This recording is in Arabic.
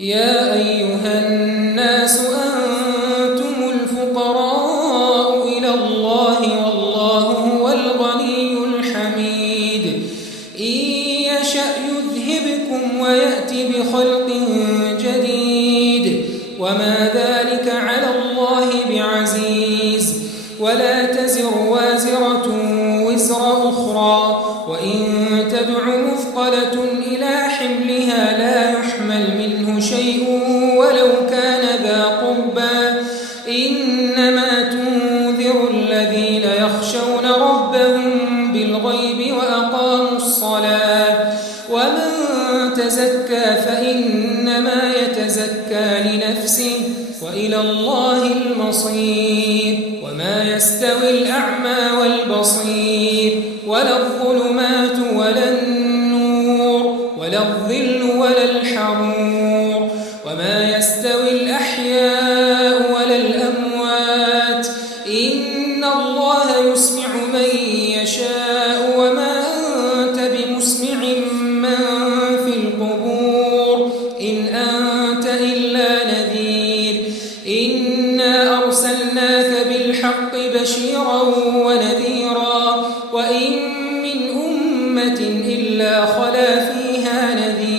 يا أيها الناس أنتم الفقراء إلى الله والله هو الغني الحميد إن يشأ يذهبكم ويأت بخلق جديد وما ذلك على الله بعزيز ولا تزر وازرة وزر أخرى وإن تدع مثقلة إلى حملها لا يحمل منه شيء ولو كان ذا قربى إنما تنذر الذين يخشون ربهم بالغيب وأقاموا الصلاة ومن تزكى فإنما يتزكى لنفسه وإلى الله المصير وما يستوي الأعمى والبصير ولا الظلمات ولا النور ولا الظل ولا الحرور وما يستوي الأحياء ولا الأموات إن الله يسمع من يشاء وما أنت بمسمع من في القبور إن أنت إلا نذير إنا أرسلناك بالحق بشيرا ونذيرا وإن من أمة إلا خلا فيها نذير